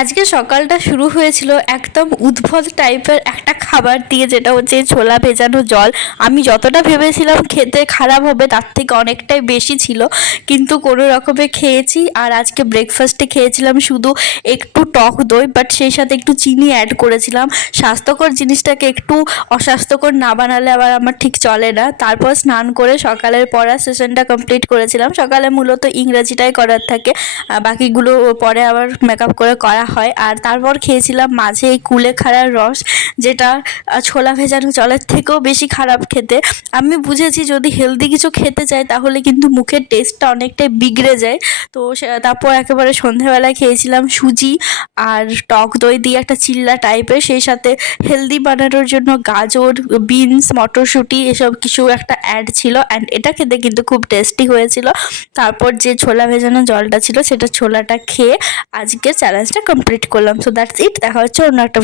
আজকে সকালটা শুরু হয়েছিল একদম উদ্ভট টাইপের একটা খাবার দিয়ে, যেটা হচ্ছে ছোলা ভেজানো জল। আমি যতটা ভেবেছিলাম খেতে খারাপ হবে তার থেকে অনেকটাই বেশি ছিল, কিন্তু কোনো রকমে খেয়েছি। আর আজকে ব্রেকফাস্টে খেয়েছিলাম শুধু একটু টক দই, বাট সেই সাথে একটু চিনি অ্যাড করেছিলাম। স্বাস্থ্যকর জিনিসটাকে একটু অস্বাস্থ্যকর না বানালে আবার আমার ঠিক চলে না। তারপর স্নান করে সকালের পড়া সেশনটা কমপ্লিট করেছিলাম। সকালে মূলত ইংরেজিটাই করার থাকে, বাকিগুলো পরে আবার মেকআপ করে করা হয়। আর তারপর খেয়েছিলাম মাঝে এই কুলেখাড়ার রস, যেটা ছোলা ভেজানো জলের থেকেও বেশি খারাপ খেতে। আমি বুঝেছি যদি হেলদি কিছু খেতে চাই তাহলে কিন্তু মুখের টেস্টটা অনেকটাই বিগড়ে যায়। তো তারপর একেবারে সন্ধেবেলায় খেয়েছিলাম সুজি আর টক দই দিয়ে একটা চিল্লা টাইপের, সেই সাথে হেলদি বানানোর জন্য গাজর, বিনস, মটরশুঁটি এসব কিছু একটা অ্যাড ছিল, অ্যান্ড এটা খেতে কিন্তু খুব টেস্টি হয়েছিল। তারপর যে ছোলা ভেজানো জলটা ছিল সেটা ছোলাটা খেয়ে আজকের চ্যালেঞ্জটা কমপ্লিট করলাম। So that's it. দেখা হচ্ছে অন্য একটা